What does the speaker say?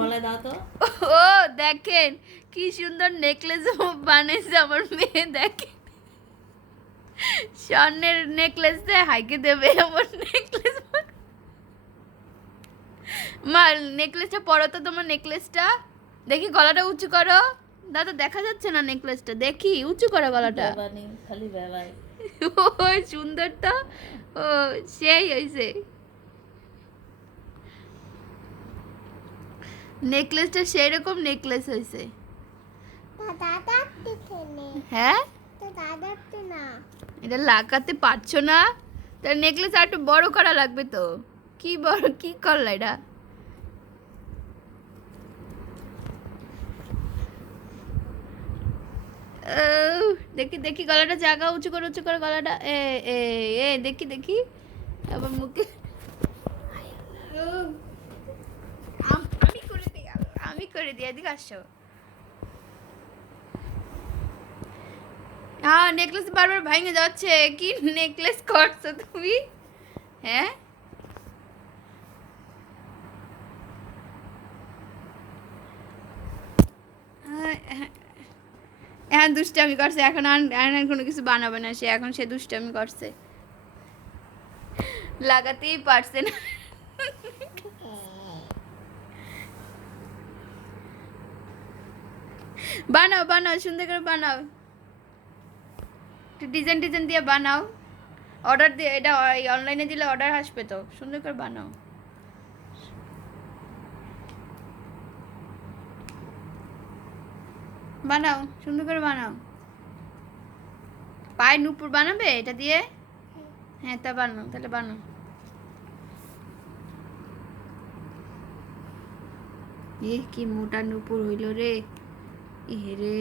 গলায় দাও তো। ও দেখেন কি সুন্দর নেকলেস বানিয়েছে আমার মেয়ে, দেখেন স্বর্ণের নেকলেস দিয়ে হাইকে দেবে আমার নেকলেস। মা নেকলেসটা পরো তো, তোমার নেকলেসটা দেখি, গলাটা উঁচু করো। দাদা দেখা যাচ্ছে না নেকলেসটা, দেখি উঁচু করো গলাটা। বাবানি খালি বাবাই। ও সুন্দর তো, ও সেই হয়েছে। নেকলেসটা সেই রকম নেকলেস হয়েছে। হ্যাঁ এটা লাগাতে পারছো না, তার নেকলেস আর একটু বড় করা লাগবে তো। কি বড় কি করলা এটা? দেখি দেখি গলাটা জাগা, উঁচু করে গলাটা। এ এ এ দেখি দেখি আবার মুখে। আমি করে দিই, আমি করে দিই, এদিকে আসো। হ্যাঁ নেকলেস বারবার ভেঙে যাচ্ছে, কি নেকলেস করছো তুমি? হ্যাঁ এখন দুষ্টামি করছে, এখন আর কোনো কিছু বানাবে না সে, এখন সে দুষ্টামি করছে, লাগাতেই পারছে না। বানাও বানাও সুন্দর করে বানাও, একটু ডিজাইন ডিজাইন দিয়ে বানাও, অর্ডার দিয়ে, এটা অনলাইনে দিলে অর্ডার আসবে তো, সুন্দর করে বানাও। বানাও সুন্দর করে বানাও। পায়ে নুপুর বানাবে এটা দিয়ে? হ্যাঁ তা বানাও, তাহলে বানাও। কি মোটা নুপুর হইল রে, ইহে রে।